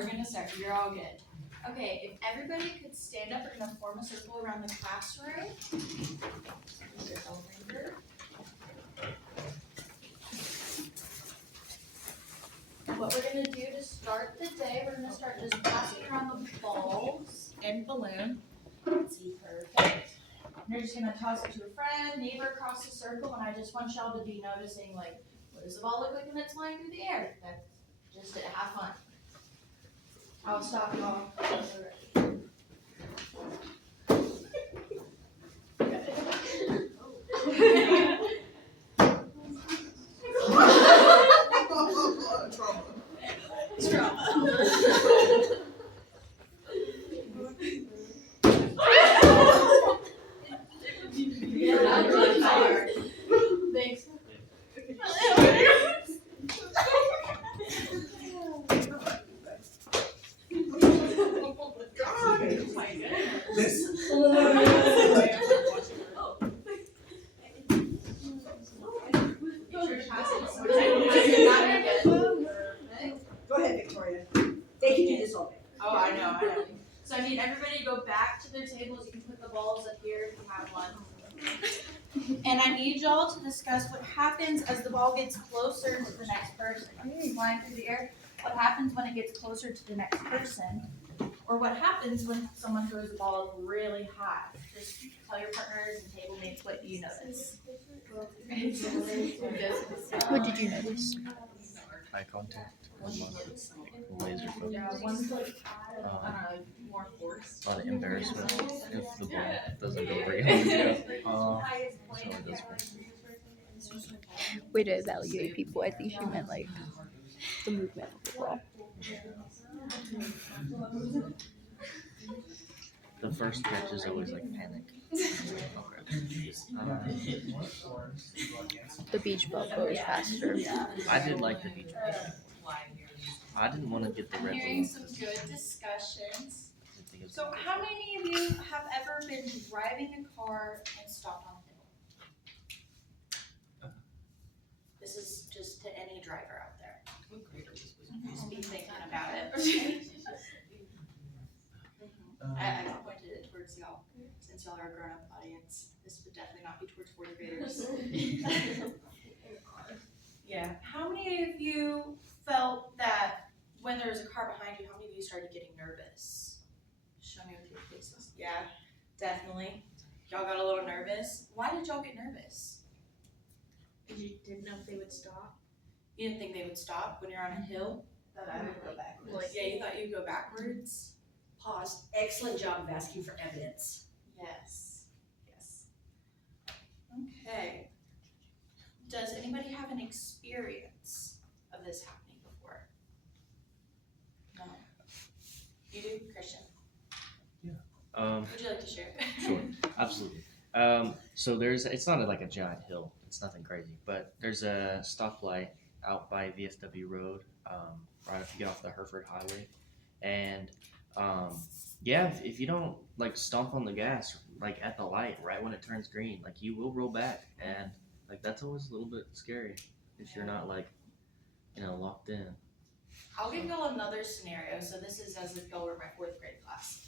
we're gonna start. You're all good. Okay, if everybody could stand up, we're gonna form a circle around the classroom. What we're gonna do to start the day, we're gonna start just passing around the balls and balloon. Let's see, perfect. And you're just gonna toss it to a friend, neighbor across the circle, and I just want y'all to be noticing, like, what does the ball look like when it's flying through the air? That's just it. Have fun. I'll stop y'all. Thanks. Go ahead, Victoria. They can do this all day. Oh, I know. So I need everybody to go back to their tables. You can put the balls up here if you have one. And I need y'all to discuss what happens as the ball gets closer to the next person. Flying through the air. What happens when it gets closer to the next person? Or what happens when someone throws the ball up really high? Just tell your partners and table mates what you notice. What did you notice? Eye contact. Laser focus. Yeah, one's like, I don't know, more force. A lot of embarrassment if the ball doesn't go where you want it to go. So it does Way to evaluate people. I think she meant like the movement of the ball. The first catch is always like panic. The beach ball goes faster. I did like the beach ball. I didn't want to get the I'm red hearing ball. some good discussions. So how many of you have ever been driving a car and stopped on a hill? This is just to any driver out there. Just be thinking about it. I pointed it towards y'all, since y'all are a grown-up audience. This would definitely not be towards 4th graders. Yeah. How many of you felt that when there was a car behind you, how many of you started getting nervous? Show me with your faces. Yeah, definitely. Y'all got a little nervous. Why did y'all get nervous? Because you didn't know if they would stop. You didn't think they would stop when you're on a hill? That I would go backwards. Like, yeah, you thought you'd go backwards? Pause. Excellent job of asking for evidence. Yes. Yes. Okay. Does anybody have an experience of this happening before? No. You do, Christian? Would you like to share? Sure, absolutely. So it's not like a giant hill. It's nothing crazy, but there's a stoplight out by VFW Road, right after you get off the Hereford Highway, and yeah, if you don't like stomp on the gas like at the light right when it turns green, like you will roll back, and like that's always a little bit scary if you're not like locked in. I'll give y'all another scenario. So this is as if y'all were my 4th grade class.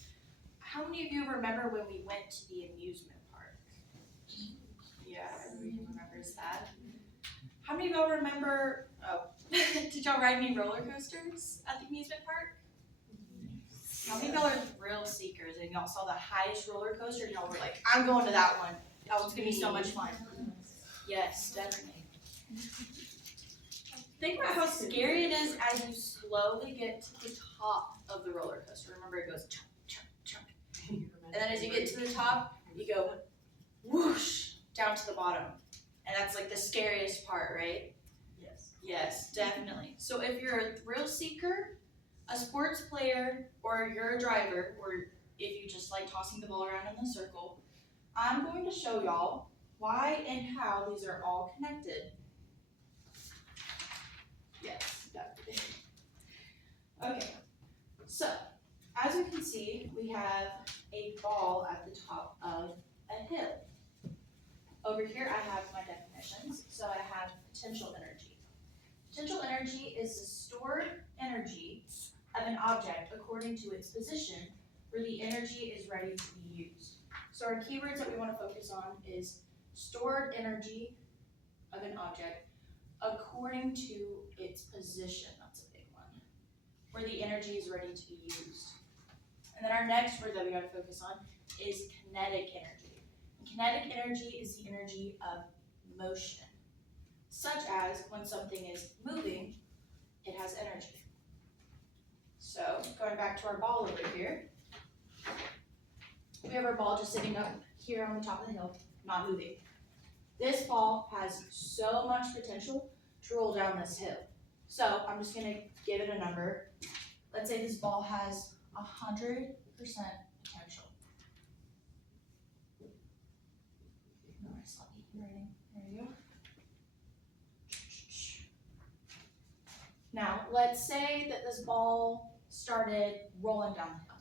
How many of you remember when we went to the amusement park? Yeah, everybody remembers that. How many of y'all remember, did y'all ride any roller coasters at the amusement park? How many of y'all are thrill seekers and y'all saw the highest roller coaster and y'all were like, I'm going to that one. That one's gonna be so much fun. Yes, definitely. Think about how scary it is as you slowly get to the top of the roller coaster. Remember, it goes chunk, chunk, chunk. And then as you get to the top, you go whoosh down to the bottom. And that's like the scariest part, right? Yes. Yes, definitely. So if you're a thrill seeker, a sports player, or you're a driver, or if you just like tossing the ball around in the circle, I'm going to show y'all why and how these are all connected. Yes, definitely. Okay, so as you can see, we have a ball at the top of a hill. Over here I have my definitions. So I have potential energy. Potential energy is the stored energy of an object according to its position where the energy is ready to be used. So our keywords that we want to focus on is stored energy of an object according to its position. That's a big one. Where the energy is ready to be used. And then our next word that we got to focus on is kinetic energy. And kinetic energy is the energy of motion, such as when something is moving, it has energy. So going back to our ball over here, we have our ball just sitting up here on the top of the hill, not moving. This ball has so much potential to roll down this hill. So I'm just gonna give it a number. Let's say this ball has 100% potential. No, I saw me writing. There you go. Now, let's say that this ball started rolling down the hill.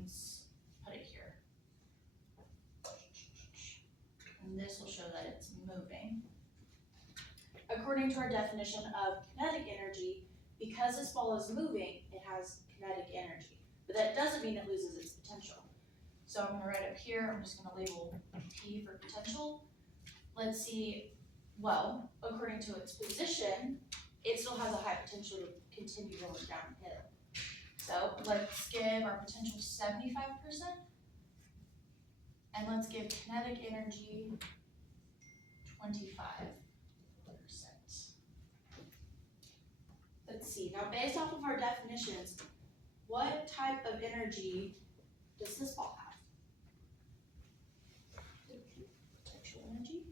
Let's put it here. And this will show that it's moving. According to our definition of kinetic energy, because this ball is moving, it has kinetic energy. But that doesn't mean it loses its potential. So I'm gonna write up here, I'm just gonna label P for potential. Let's see, well, according to its position, it still has a high potential to continue rolling downhill. So let's give our potential 75%. And let's give kinetic energy 25%. Let's see, now based off of our definitions, what type of energy does this ball have? Potential energy.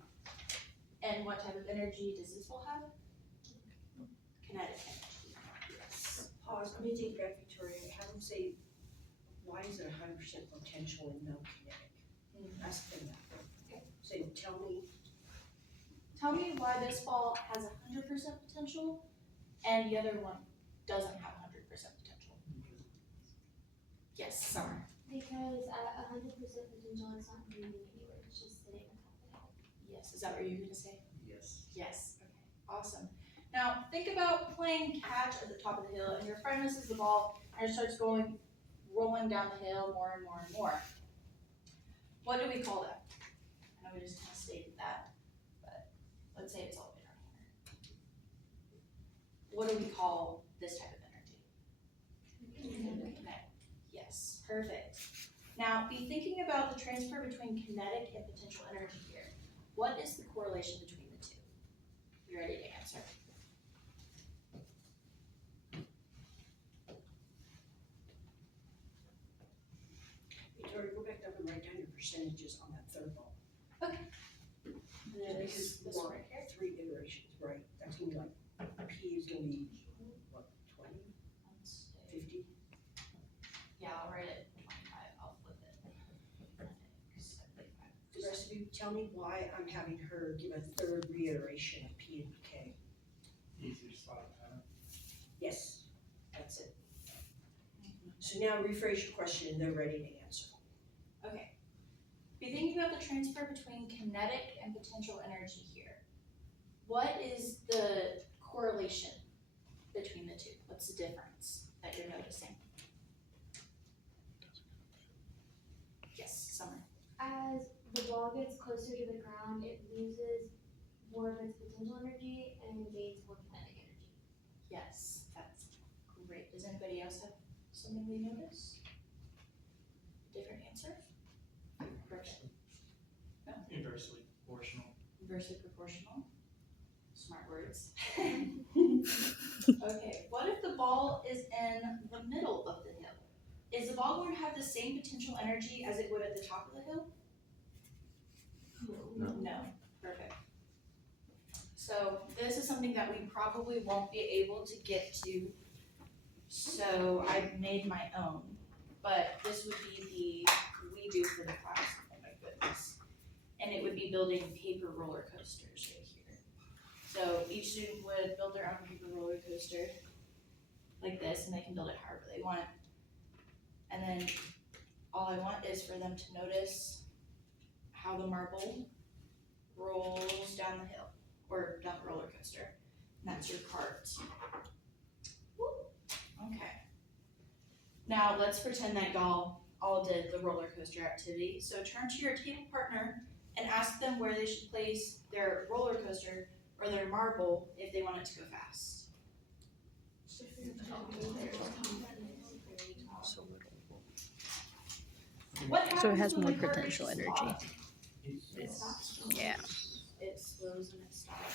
And what type of energy does this ball have? Kinetic energy. Yes. Pause, let me take back Victoria, have them say, why is it 100% potential and no kinetic? Ask them that. Okay. Say, Tell me why this ball has 100% potential and the other one doesn't have 100% potential. Yes, Summer. Because at 100% potential, it's not moving anywhere, it's just sitting on top of the hill. Yes, is that what you're gonna say? Yes. Yes, okay, awesome. Now, think about playing catch at the top of the hill and your friend misses the ball and it starts rolling down the hill more and more and more. What do we call that? I know we just kind of stated that, but let's say it's all the way down here. What do we call this type of energy? Kinetic. Yes, perfect. Now, be thinking about the transfer between kinetic and potential energy here. What is the correlation between the two? You ready to answer? Victoria, go back up and write down your percentages on that third ball. Okay. And then because This we one want right here? 3 iterations, right? That's gonna be like, P is gonna be, what, 20, Let's see. 50? Yeah, I'll write it 25, I'll flip it. 75. The rest of you, tell me why I'm having her give a third reiteration of P and K. Easy to spot pattern. Yes, that's it. So now rephrase your question and they're ready to answer. Okay. Be thinking about the transfer between kinetic and potential energy here. What is the correlation between the two? What's the difference that you're noticing? Yes, Summer. As the ball gets closer to the ground, it loses more of its potential energy and gains more kinetic energy. Yes, that's great. Does anybody else have something they notice? Different answer? Perfect. Inversely proportional. Inversely proportional. Smart words. Okay, what if the ball is in the middle of the hill? Is the ball going to have the same potential energy as it would at the top of the hill? No. No, perfect. So this is something that we probably won't be able to get to, so I made my own. But this would be the we do for the class, oh my goodness. And it would be building paper roller coasters right here. So each student would build their own paper roller coaster like this, and they can build it however they want. And then all I want is for them to notice how the marble rolls down the hill, or down the roller coaster. And that's your cart. Woo. Okay, Now, let's pretend that y'all all did the roller coaster activity. So turn to your table partner and ask them where they should place their roller coaster or their marble if they want it to go fast. What happens So it has when more the car potential reaches energy. stop? It stops. Yeah. It slows and it stops.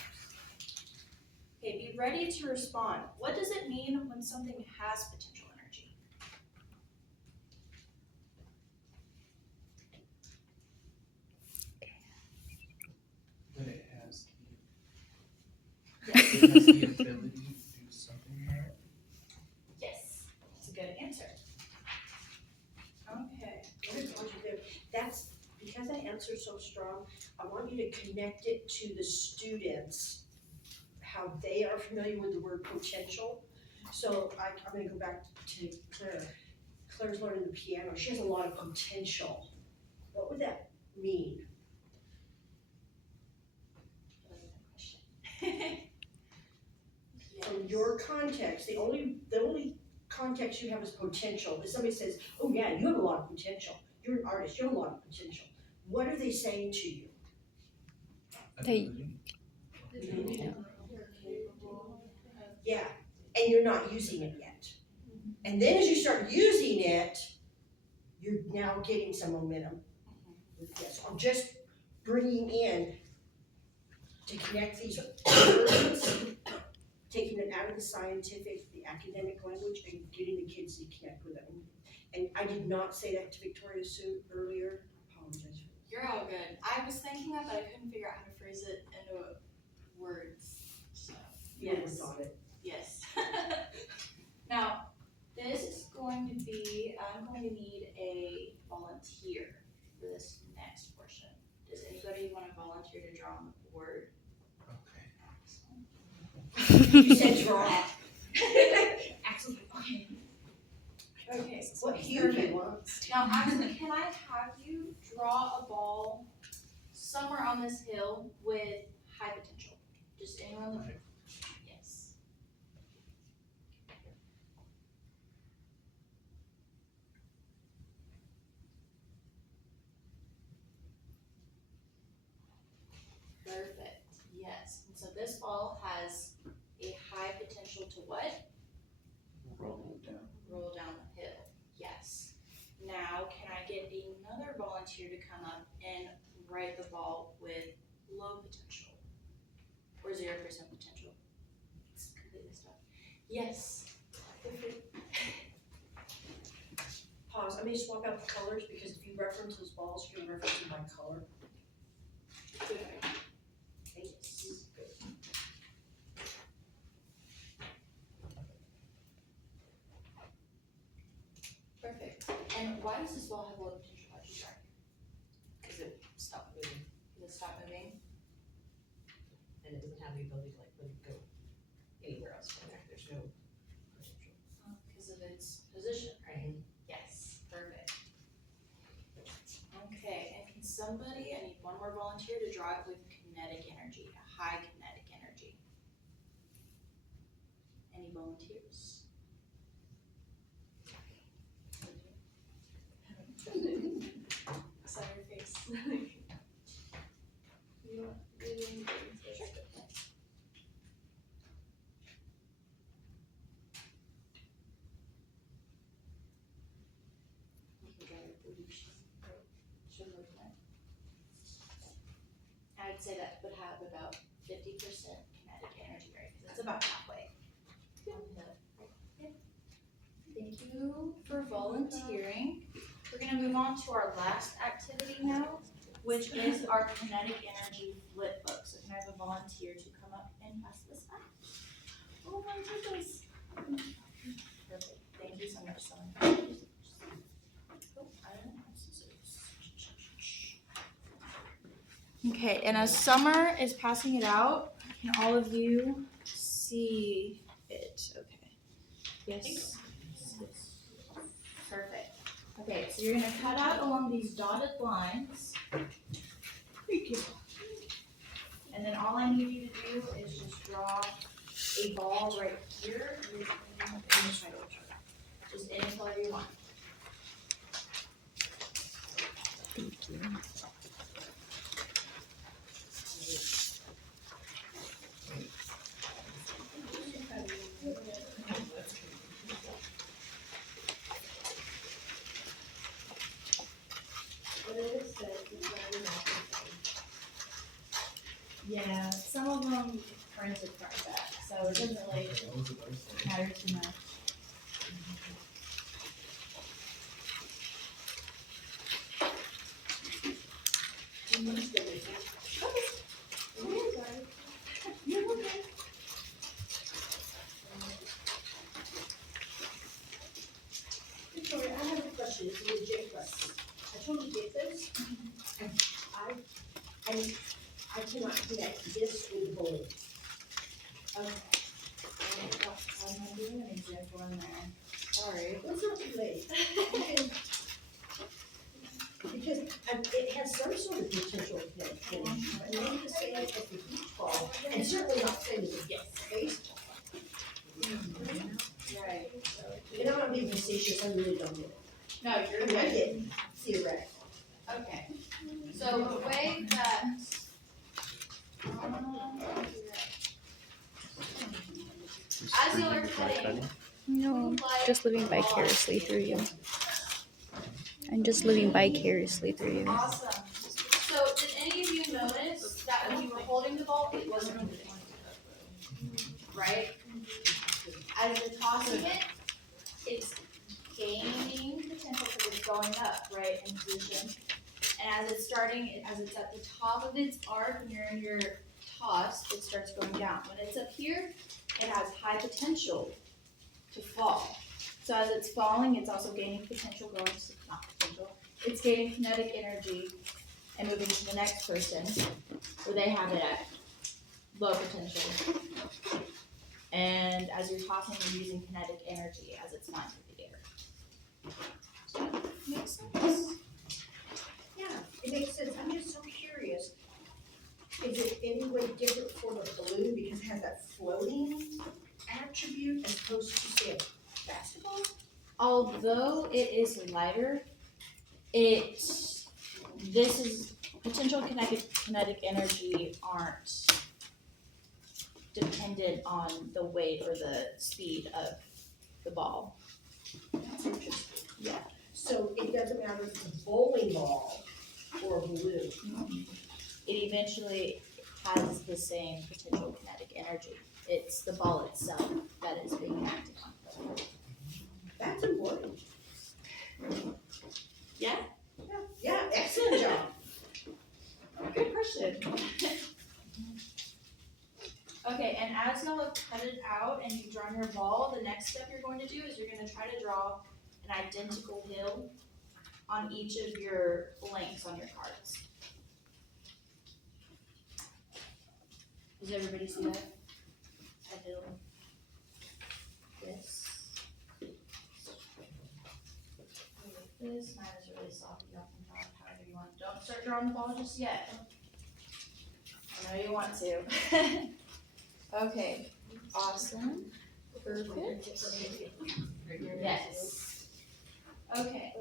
Okay, be ready to respond. What does it mean when something has potential energy? But it has Yes. the ability to do something there. Yes, that's a good answer. Okay. What is logic there? That's, because that answer's so strong, I want you to connect it to the students, how they are familiar with the word potential. So I'm gonna go back to Claire. Claire's learning the piano, she has a lot of potential. What would that mean? From your context, the only context you have is potential. If somebody says, oh yeah, you have a lot of potential, you're an artist, you have a lot of potential. What are they saying to you? They- Ability. Yeah, and you're not using it yet. And then as you start using it, you're now getting some momentum with this. I'm just bringing in to connect these words, taking it out of the scientific, the academic language, and getting the kids to connect with it. And I did not say that to Victoria Sue earlier. Apologize for that. You're all good. I was thinking that, but I couldn't figure out how to phrase it into words. So, You yes. worked on it. Yes. Now, this is going to be, I'm going to need a volunteer for this next portion. Does anybody want to volunteer to draw on the board? Okay. You said draw. Excellent. Okay. Okay, What hue do you want? now actually, can I have you draw a ball somewhere on this hill with high potential? Just anywhere on the, yes. Perfect, yes. And so this ball has a high potential to what? Roll down. Roll down the hill, yes. Now, can I get another volunteer to come up and write the ball with low potential? Or 0% potential? It's completely stuck. Yes. Pause. I may swap out the colors because if you reference those balls, you're referencing my color. Thanks. Perfect. And why does this ball have low potential? Why'd you try? Because it stopped moving Does it stop moving? and it doesn't have the ability to like really go anywhere else from there. There's no potential. Because of its position, right? Mhm. Yes, perfect. Okay, and can somebody, I need one more volunteer to draw it with kinetic energy, a high kinetic energy. Any volunteers? Saw your face. You want, sure. I'd say that would have about 50% kinetic energy, right? Because it's about halfway. on the hill, right? Yep. Thank you for volunteering. We're gonna move on to our last activity now, which is our kinetic energy flip book. So can I have a volunteer to come up and pass this out? Oh my goodness. Perfect. Thank you so much, Summer. Oh, I don't have scissors. Okay, and as Summer is passing it out, can all of you see it? Okay. Yes. Perfect. Okay, so you're gonna cut out along these dotted lines. Thank you. And then all I need you to do is just draw a ball right here. Just any color you want. Thank you. Yeah, some of them printed front and back, so it doesn't really matter too much. Victoria, I have a question, it's a legit question. I totally get this. I cannot connect this with the balloon. Okay. I'm not doing an example in there. Sorry. It's not too late. Because it has some sort of potential connection, but not the same as the beach ball, and certainly not the same as the baseball. Right. And I'm not being facetious, I really don't get it. No, I you're mean, I good. get theoretical. Okay. So the way that. As y'all are cutting, No, just living vicariously through you. I'm just living vicariously through you. Awesome. So did any of you notice that when you were holding the ball, it wasn't moving? Right? As you're tossing it, it's gaining potential because it's going up, right, in position. And as it's at the top of its arc and you're in your toss, it starts going down. When it's up here, it has high potential to fall. So as it's falling, it's also gaining potential it's gaining kinetic energy and moving to the next person where they have it at low potential. And as you're tossing, you're using kinetic energy as it's flying through the air. Does that make sense? Yeah, it makes sense, I'm just so curious. Is it any way different for the balloon because it has that floating attribute as opposed to say a basketball? Although it is lighter, this is potential kinetic energy aren't dependent on the weight or the speed of the ball. That's interesting. Yeah. So it doesn't matter if it's a bowling ball or a balloon. It eventually has the same potential kinetic energy. It's the ball itself that is being acted on. That's important. Yeah? Yeah, excellent job. Good question. Okay, and as y'all have cut it out and you've drawn your ball, the next step you're going to do is you're gonna try to draw an identical hill on each of your blanks on your cards. Does everybody see that? A hill. This. This, mine is really soft, y'all can draw it however you want. Don't start drawing the ball just yet. I know you want to. Okay, awesome, perfect. Yes. Okay,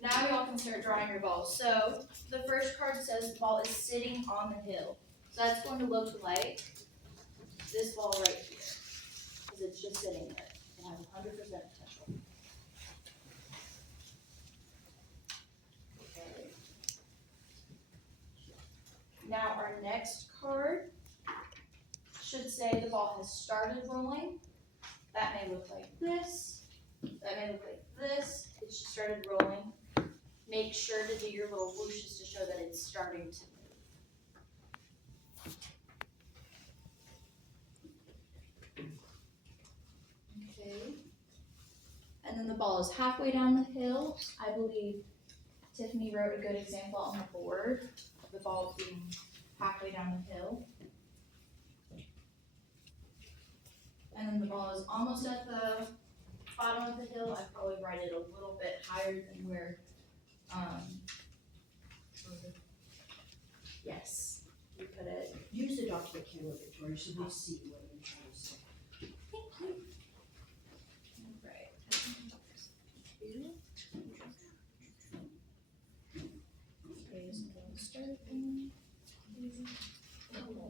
now y'all can start drawing your ball. So, the first card says the ball is sitting on the hill. So that's going to look like this ball right here, because it's just sitting there. It has 100% potential. Okay. Now our next card should say the ball has started rolling. That may look like this. That may look like this. It just started rolling. Make sure to do your little whooshes to show that it's starting to move. Okay. And then the ball is halfway down the hill. I believe Tiffany wrote a good example on the board of the ball being halfway down the hill. And then the ball is almost at the bottom of the hill. I'd probably write it a little bit higher than where, yes, you put it. Use the document camera, Victoria, so we see what you're trying to say. Right.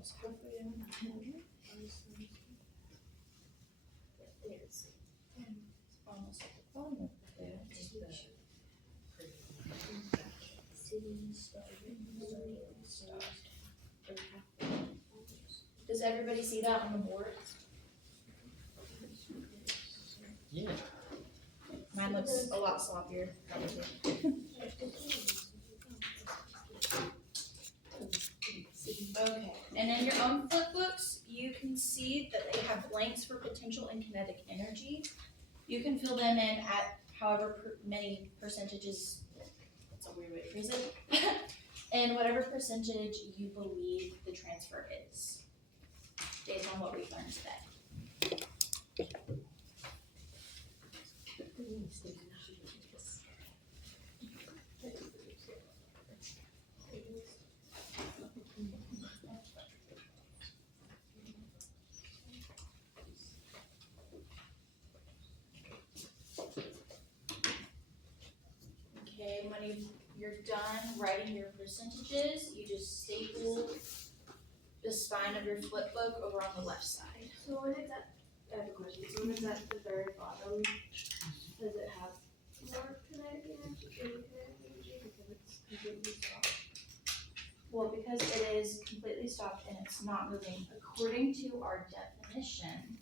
Almost halfway in. Almost at the bottom of the page. Does everybody see that on the board? Yeah. Mine looks a lot sloppier, probably. Okay, and in your own flipbooks, you can see that they have blanks for potential and kinetic energy. You can fill them in at however many percentages, that's a weird way to phrase it, and whatever percentage you believe the transfer is, based on what we've learned today. Okay, when you're done writing your percentages, you just staple the spine of your flip book over on the left side. So when it's at, I have a question, so when it's at the very bottom, does it have more kinetic energy, because it's completely stopped? Well, because it is completely stopped and it's not moving, according to our definition,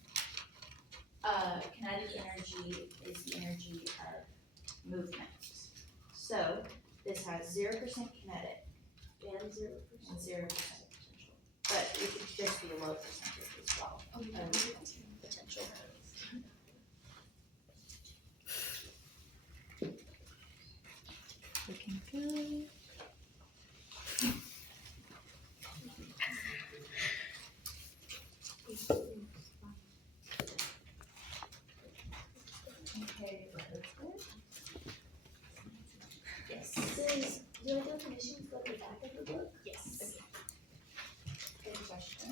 kinetic energy is the energy of movement. So this has 0% kinetic And 0%. and 0% potential, but it could just be a low percentage as well of potential. Looking good. Okay, yes, Does your definitions go at the back of the book? yes. Good question.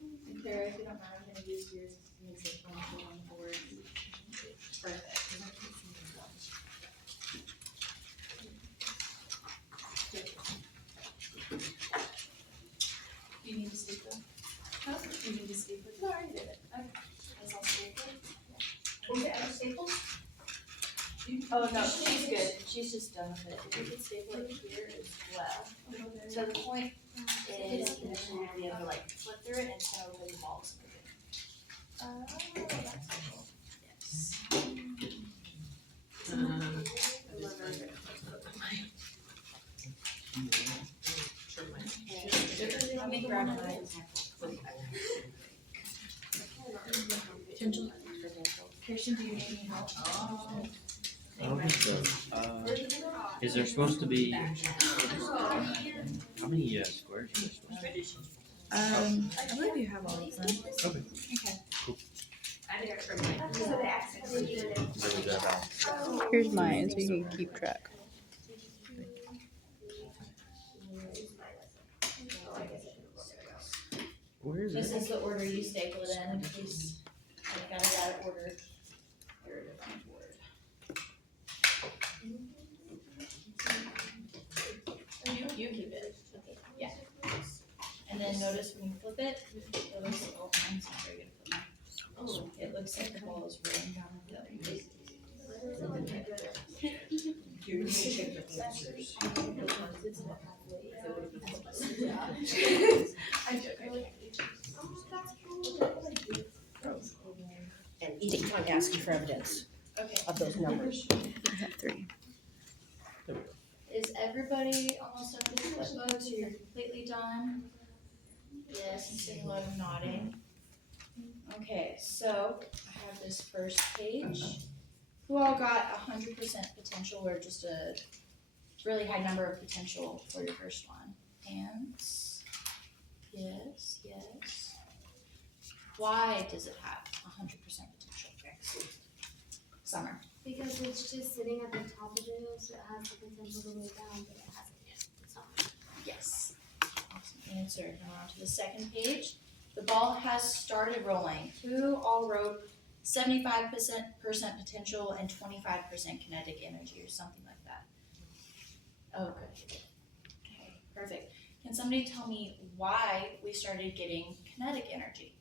And Kara, if you don't mind, I'm gonna use yours as an example on the board. Perfect. Do you need to staple? Huh? Do you need to staple? No, I already did it. Okay. Guess I'll staple. Okay, I staple? Oh, no, she's good. She's just done with it. If you could staple it here as well. So the point is, you will be able to like flip through it and tell where the ball's moving. Oh, that's cool. Yes. Let me grab mine. Potential. Kirsten, do you need any help? I don't think so. Is there supposed to be, how many squares are there supposed to be? I believe you have all of them. Okay. Okay. I think I trimmed mine. There was that. Here's mine, so you can keep track. Where is This it? is the order you staple it in, please. I got it out of order. Here it is on the board. You keep it. Yeah. And then notice when you flip it, it looks, oh, mine's not very good at flipping. Oh, it looks like the ball is rolling down the hill. I'm joking. And each time ask you for evidence Okay. of those numbers. I have 3. Is everybody almost done with the flip books? You're completely done? Yes, I'm seeing a lot of nodding. Okay, so I have this first page. Who all got 100% potential or just a really high number of potential for your first one? Hands. Yes, yes. Why does it have 100% potential? Summer. Because it's just sitting at the top of the hill, so it has the potential to go down, but it hasn't yet. It's not. Yes. Awesome answer. Now on to the second page. The ball has started rolling. Who all wrote 75% potential and 25% kinetic energy or something like that? Oh, good. Okay, perfect. Can somebody tell me why we started getting kinetic energy?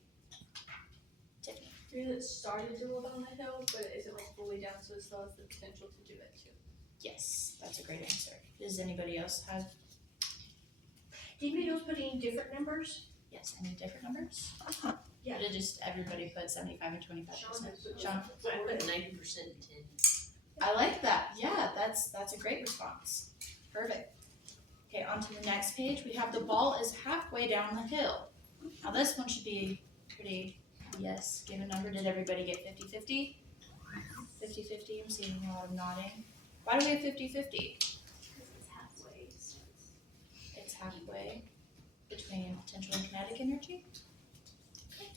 Tiffany. Because it started to live on the hill, but it isn't like fully down, so it still has the potential to do it too. Yes, that's a great answer. Does anybody else have, Did anybody else put in different numbers? yes, any different numbers? Yeah. Or did just everybody put 75 and 25%? Sean? I put 90% and 10. I like that. Yeah, that's a great response. Perfect. Okay, on to the next page. We have the ball is halfway down the hill. Now this one should be pretty, yes, give a number. Did everybody get 50-50? 50-50, I'm seeing a lot of nodding. Why do we have 50-50? Because it's halfway, so It's halfway between potential and kinetic energy. Okay.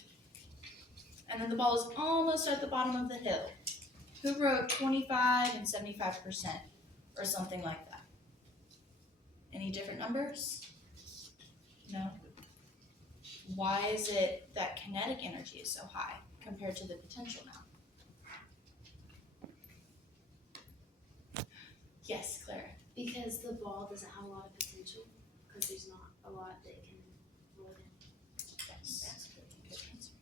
And then the ball is almost at the bottom of the hill. Who wrote 25 and 75% or something like that? Any different numbers? No? Why is it that kinetic energy is so high compared to the potential now? Yes, Clara. Because the ball doesn't have a lot of potential, because there's not a lot that can roll in. Yes. That's a good answer.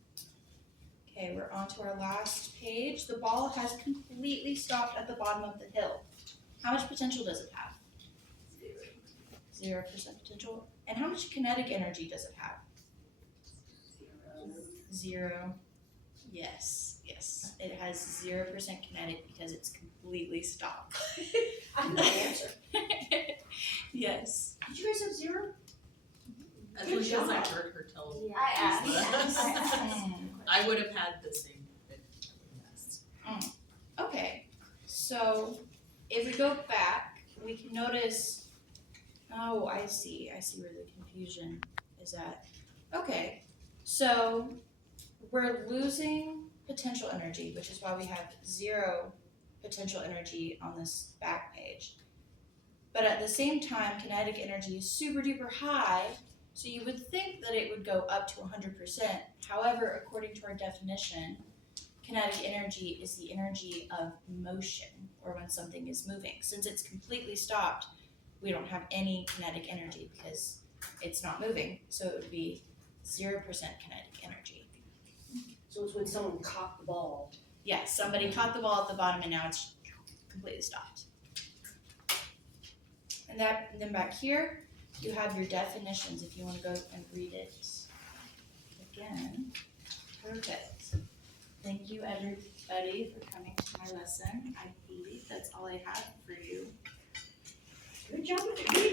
Okay, we're on to our last page. The ball has completely stopped at the bottom of the hill. How much potential does it have? 0% potential. And how much kinetic energy does it have? 0. Yes, yes. It has 0% kinetic because it's completely stopped. I know the answer. Yes. Did you guys have 0? As Good much as job. I heard her tell. Yeah. I asked. I would have had the same. Okay, so if we go back, we can notice, oh, I see where the confusion is at. Okay, so we're losing potential energy, which is why we have 0 potential energy on this back page. But at the same time, kinetic energy is super duper high, so you would think that it would go up to 100%. However, according to our definition, kinetic energy is the energy of motion, or when something is moving. Since it's completely stopped, we don't have any kinetic energy because it's not moving, so it would be 0% kinetic energy. So it's when someone caught the ball. Yeah, somebody caught the ball at the bottom and now it's completely stopped. And then back here, you have your definitions if you want to go and read it again. Perfect. Thank you everybody for coming to my lesson. I believe that's all I have for you. Good job with it.